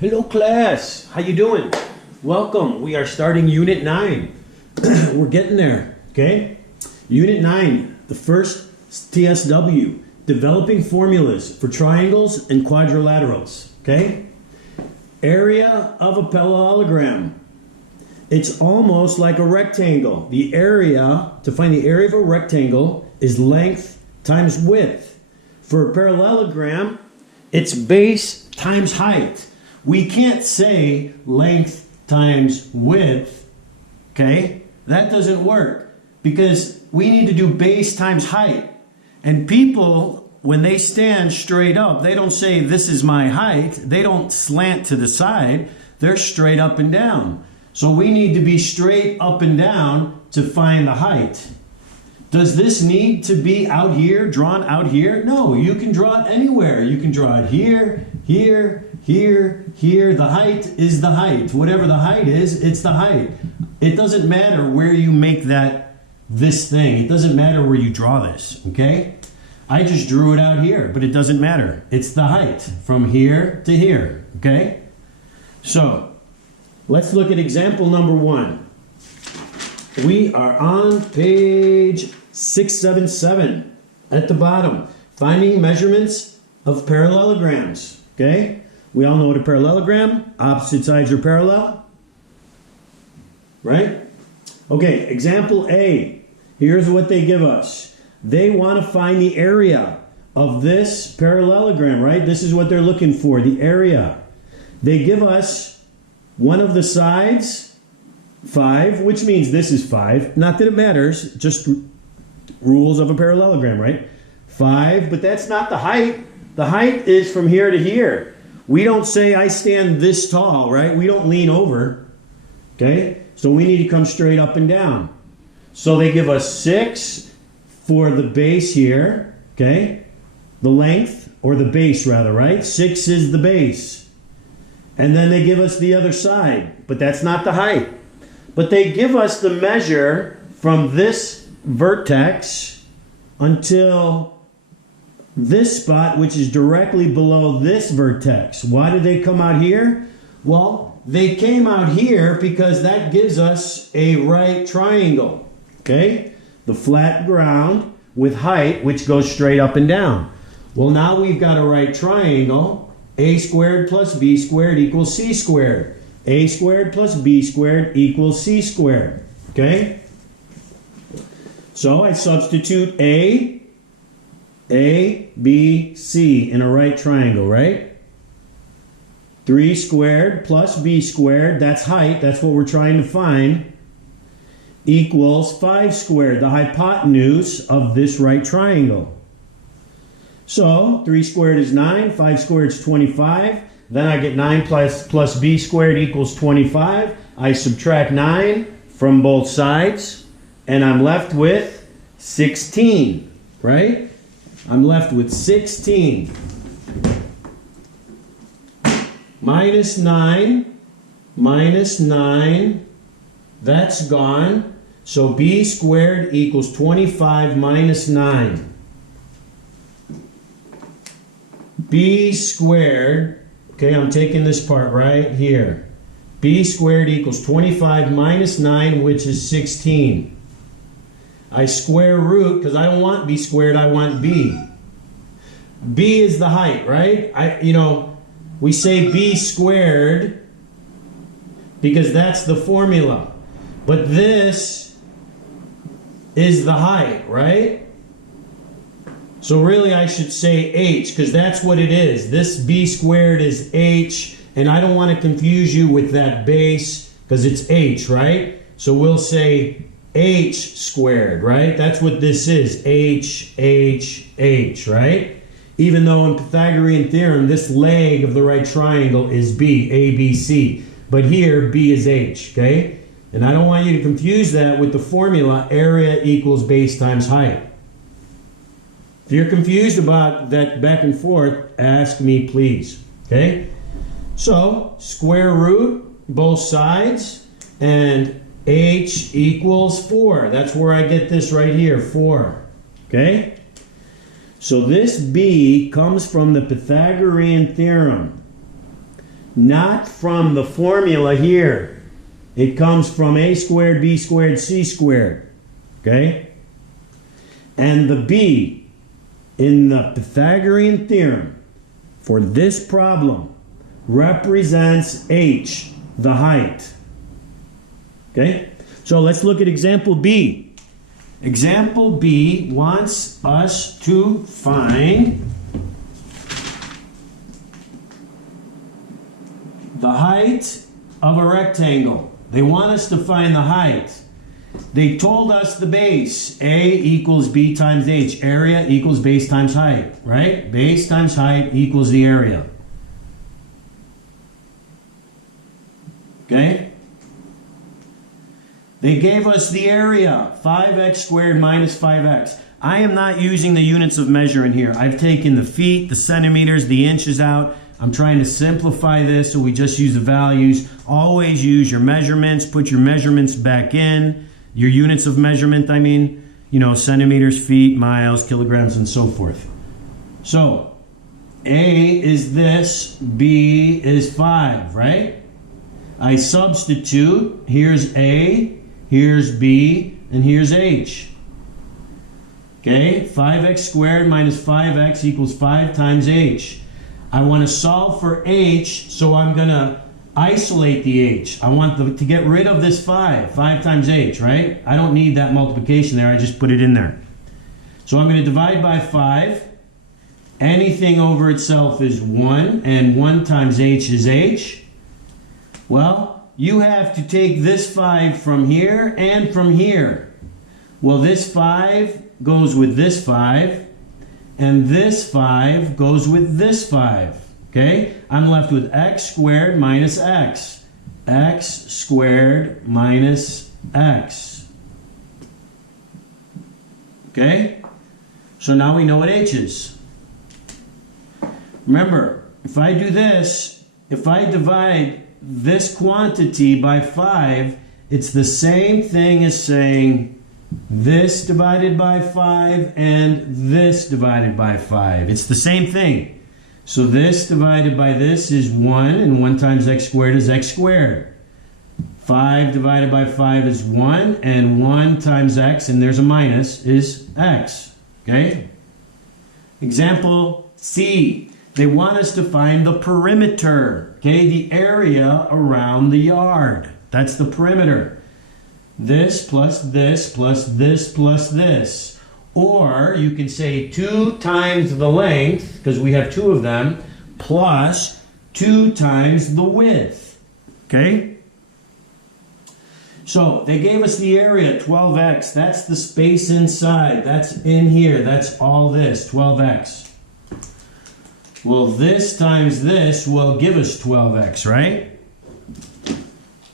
Hello class, how you doing? Welcome, we are starting Unit 9. We're getting there, okay? Unit 9, the first TSW, developing formulas for triangles and quadrilaterals, okay? Area of a parallelogram. It's almost like a rectangle. The area, to find the area of a rectangle, is length times width. For a parallelogram, it's base times height. We can't say length times width, okay? That doesn't work because we need to do base times height. And people, when they stand straight up, they don't say this is my height. They don't slant to the side. They're straight up and down. So we need to be straight up and down to find the height. Does this need to be out here, drawn out here? No, you can draw it anywhere. You can draw it here, here, here, here. The height is the height. Whatever the height is, it's the height. It doesn't matter where you make this thing. It doesn't matter where you draw this, okay? I just drew it out here, but it doesn't matter. It's the height from here to here, okay? So, let's look at example number 1. We are on page 677 at the bottom. Finding measurements of parallelograms, okay? We all know what a parallelogram, opposite sides are parallel, right? Okay, example A. Here's what they give us. They want to find the area of this parallelogram, right? This is what they're looking for, the area. They give us one of the sides, 5, which means this is 5. Not that it matters, just rules of a parallelogram, right? 5, but that's not the height. The height is from here to here. We don't say I stand this tall, right? We don't lean over, okay? So we need to come straight up and down. So they give us 6 for the base here, okay? The length, or the base rather, right? 6 is the base. And then they give us the other side, but that's not the height. But they give us the measure from this vertex until this spot, which is directly below this vertex. Why did they come out here? Well, they came out here because that gives us a right triangle, okay? The flat ground with height, which goes straight up and down. Well, now we've got a right triangle. A squared plus B squared equals C squared. A squared plus B squared equals C squared, okay? So I substitute A, B, C in a right triangle, right? 3 squared plus B squared, that's height, that's what we're trying to find, equals 5 squared, the hypotenuse of this right triangle. So 3 squared is 9, 5 squared is 25. Then I get 9 plus B squared equals 25. I subtract 9 from both sides, and I'm left with 16, right? I'm left with 16. Minus 9, that's gone. So B squared equals 25 minus 9. B squared, okay, I'm taking this part right here. B squared equals 25 minus 9, which is 16. I square root, because I don't want B squared, I want B. B is the height, right? We say B squared because that's the formula. But this is the height, right? So really I should say H, because that's what it is. This B squared is H, and I don't want to confuse you with that base, because it's H, right? So we'll say H squared, right? That's what this is, H, right? Even though in Pythagorean theorem, this leg of the right triangle is B, A, B, C. But here, B is H, okay? And I don't want you to confuse that with the formula, area equals base times height. If you're confused about that back and forth, ask me, please, okay? So, square root, both sides, and H equals 4. That's where I get this right here, 4, okay? So this B comes from the Pythagorean theorem. not from the formula here. It comes from a squared, b squared, c squared. Okay? And the b in the Pythagorean theorem for this problem represents h, the height. Okay? So let's look at example B. Example B wants us to find the height of a rectangle. They want us to find the height. They told us the base, A equals B times H. Area equals base times height, right? Base times height equals the area. Okay? They gave us the area, 5x squared minus 5x. I am not using the units of measure in here. I've taken the feet, the centimeters, the inches out. I'm trying to simplify this so we just use the values. Always use your measurements. Put your measurements back in. Your units of measurement, I mean, you know, centimeters, feet, miles, kilograms, and so forth. So, A is this, B is 5, right? I substitute. Here's A, here's B, and here's H. Okay, 5x squared minus 5x equals 5 times H. I want to solve for H, so I'm going to isolate the H. I want to get rid of this 5 times H, right? I don't need that multiplication there, I just put it in there. So I'm going to divide by 5. Anything over itself is 1, and 1 times H is H. Well, you have to take this 5 from here and from here. Well, this 5 goes with this 5, and this 5 goes with this 5. Okay? I'm left with x squared minus x. X squared minus x. Okay? So now we know what h is. Remember, if I do this, if I divide this quantity by 5, it's the same thing as saying this divided by 5 and this divided by 5. It's the same thing. So this divided by this is 1, and 1 times x squared is x squared. 5 divided by 5 is 1, and 1 times x, and there's a minus, is x. Okay? Example C. They want us to find the perimeter. Okay? The area around the yard. That's the perimeter. This plus this plus this plus this. Or you can say 2 times the length, because we have 2 of them, plus 2 times the width. Okay? So they gave us the area, 12x. That's the space inside. That's in here. That's all this, 12x. Well, this times this will give us 12x, right?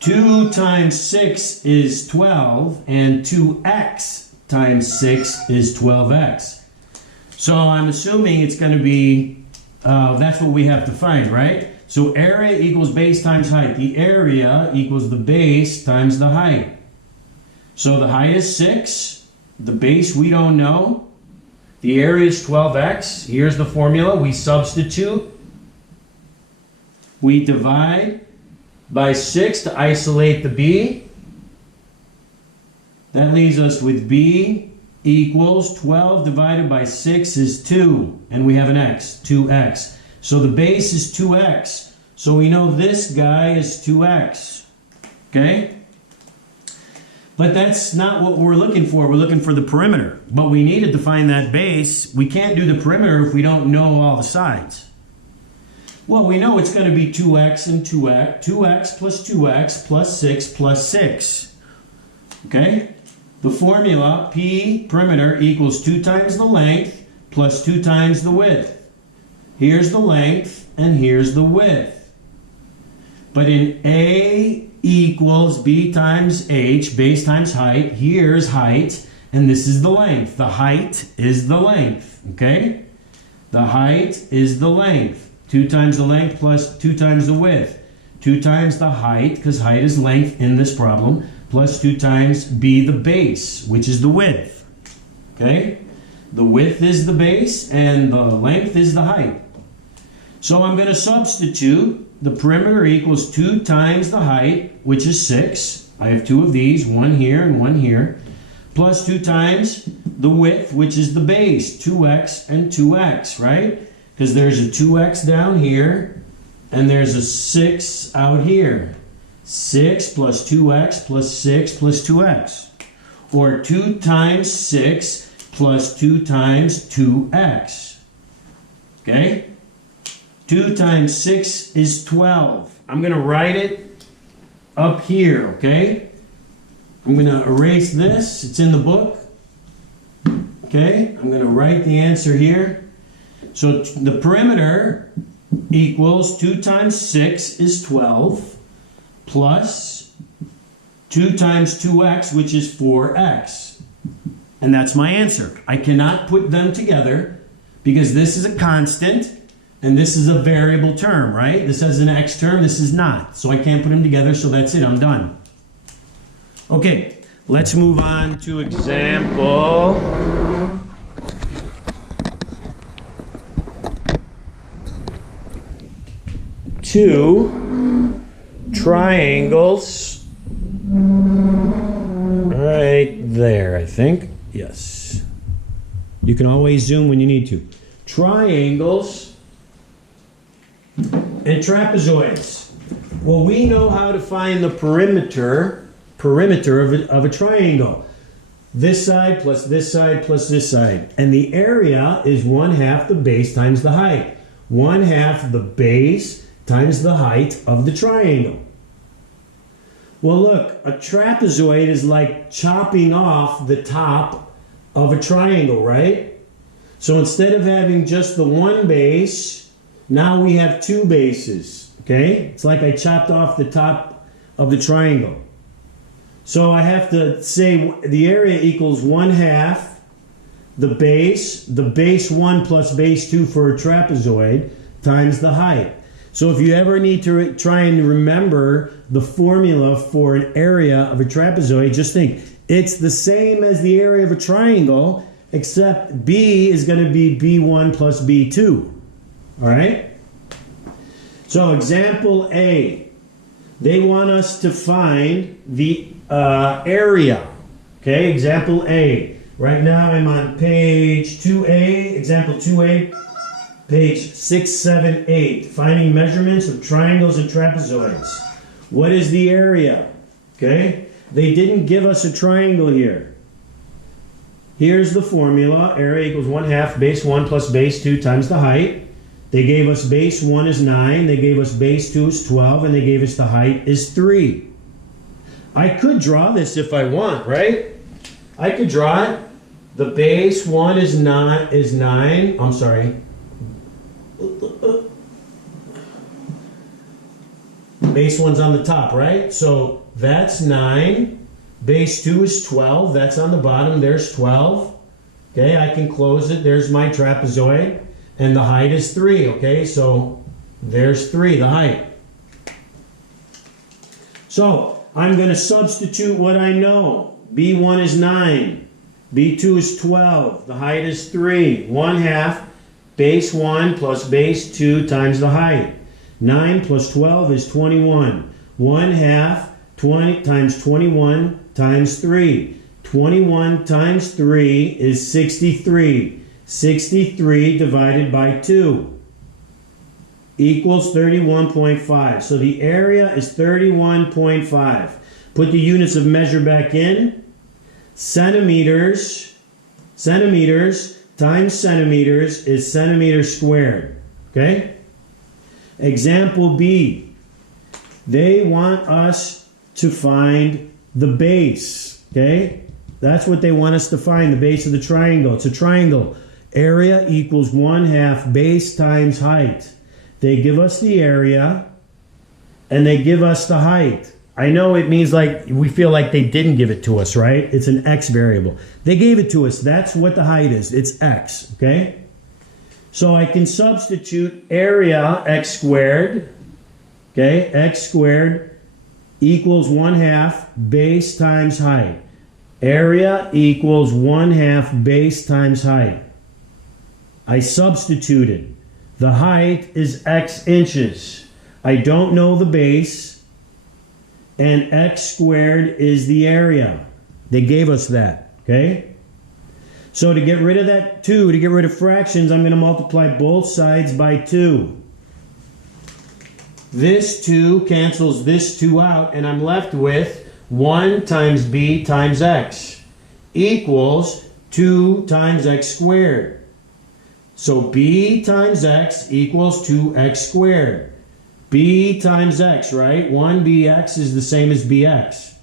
2 times 6 is 12, and 2x times 6 is 12x. So I'm assuming it's going to be, that's what we have to find, right? So area equals base times height. The area equals the base times the height. So the height is 6. The base we don't know. The area is 12x. Here's the formula. We substitute. We divide by 6 to isolate the b. That leaves us with b equals 12 divided by 6 is 2. And we have an x, 2x. So the base is 2x. So we know this guy is 2x. Okay? But that's not what we're looking for. We're looking for the perimeter. But we needed to find that base. We can't do the perimeter if we don't know all the sides. Well, we know it's going to be 2x and 2x. 2x plus 2x plus 6 plus 6. Okay? The formula, P perimeter equals 2 times the length plus 2 times the width. Here's the length and here's the width. But in A equals B times H, base times height, here's height, and this is the length. The height is the length, okay? The height is the length. 2 times the length plus 2 times the width. 2 times the height, because height is length in this problem, plus 2 times B, the base, which is the width. Okay? The width is the base, and the length is the height. So I'm going to substitute the perimeter equals 2 times the height, which is 6. I have 2 of these, one here and one here, plus 2 times the width, which is the base, 2x and 2x, right? Because there's a 2x down here, and there's a 6 out here. 6 plus 2x plus 6 plus 2x. Or 2 times 6 plus 2 times 2x. Okay? 2 times 6 is 12. I'm going to write it up here, okay? I'm going to erase this. It's in the book. Okay? I'm going to write the answer here. So the perimeter equals 2 times 6 is 12 plus 2 times 2x, which is 4x. And that's my answer. I cannot put them together because this is a constant and this is a variable term, right? This has an x term, this is not. So I can't put them together, so that's it, I'm done. Okay, let's move on to example 2. Triangles. Right there, I think. Yes. You can always zoom when you need to. Triangles and trapezoids. Well, we know how to find the perimeter of a triangle. This side plus this side plus this side. And the area is 1/2 the base times the height. 1/2 the base times the height of the triangle. Well, look, a trapezoid is like chopping off the top of a triangle, right? So instead of having just the one base, now we have 2 bases, okay? It's like I chopped off the top of the triangle. So I have to say the area equals 1/2 the base 1 plus base 2 for a trapezoid times the height. So if you ever need to try and remember the formula for an area of a trapezoid, just think, it's the same as the area of a triangle, except B is going to be B1 plus B2. All right? So example A, they want us to find the area. Okay, example A. Right now I'm on page 2A, example 2A. Page 678, finding measurements of triangles and trapezoids. What is the area? Okay, they didn't give us a triangle here. Here's the formula. Area equals 1/2 base 1 plus base 2 times the height. They gave us base 1 is 9, they gave us base 2 is 12, and they gave us the height is 3. I could draw this if I want, right? I could draw it. The base 1 is 9, I'm sorry. Base 1's on the top, right? So that's 9. Base 2 is 12. That's on the bottom. There's 12. Okay, I can close it. There's my trapezoid. And the height is 3. Okay, so there's 3, the height. So I'm going to substitute what I know. B1 is 9. B2 is 12. The height is 3. 1/2 base 1 plus base 2 times the height. 9 plus 12 is 21. 1/2 20 times 21 times 3. 21 times 3 is 63. 63 divided by 2 equals 31.5. So the area is 31.5. Put the units of measure back in. Centimeters times centimeters is centimeters squared. Okay? Example B. They want us to find the base. Okay? That's what they want us to find, the base of the triangle. It's a triangle. Area equals 1/2 base times height. They give us the area and they give us the height. I know it means like we feel like they didn't give it to us, right? It's an x variable. They gave it to us. That's what the height is. It's x, okay? So I can substitute area x squared, okay? X squared equals 1/2 base times height. Area equals 1/2 base times height. I substituted. The height is x inches. I don't know the base, and x squared is the area. They gave us that, okay? So to get rid of that 2, to get rid of fractions, I'm going to multiply both sides by 2. This 2 cancels this 2 out, and I'm left with 1 times b times x equals 2 times x squared. So b times x equals 2x squared. B times x, right? 1bx is the same as bx.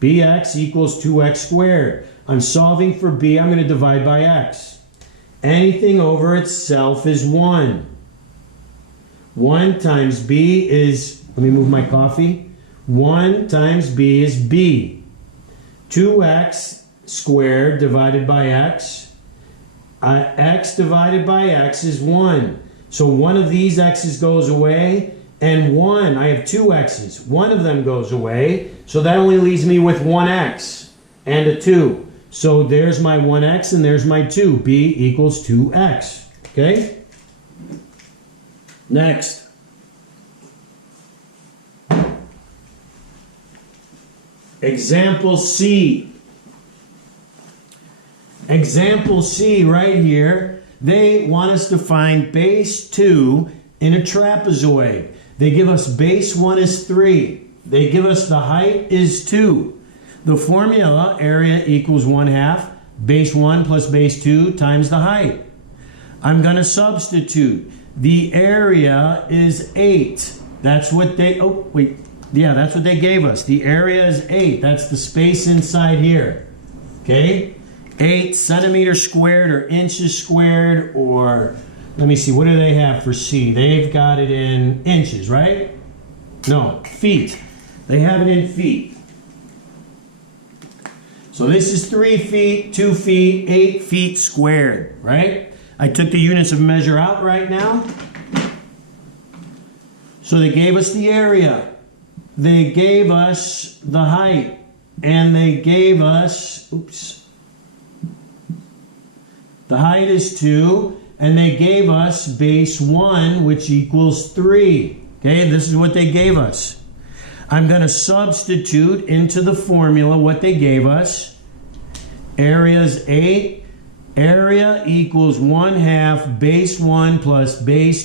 Bx equals 2x squared. I'm solving for b. I'm going to divide by x. Anything over itself is 1. 1 times b is, let me move my coffee. 1 times b is b. 2x squared divided by x. X divided by x is 1. So one of these x's goes away, and 1, I have 2 x's. One of them goes away, so that only leaves me with 1x and a 2. So there's my 1x and there's my 2. B equals 2x. Okay? Next. Example C. Example C right here. They want us to find base 2 in a trapezoid. They give us base 1 is 3. They give us the height is 2. The formula, area equals 1/2 base 1 plus base 2 times the height. I'm going to substitute. The area is 8. That's what they, that's what they gave us. The area is 8. That's the space inside here. Okay? 8 centimeters squared or inches squared, or let me see, what do they have for C? They've got it in inches, right? No, feet. They have it in feet. So this is 3 feet, 2 feet, 8 feet squared, right? I took the units of measure out right now. So they gave us the area. They gave us the height. And they gave us, the height is 2. And they gave us base 1, which equals 3. Okay, this is what they gave us. I'm going to substitute into the formula what they gave us. Area is 8. Area equals 1/2 base 1 plus base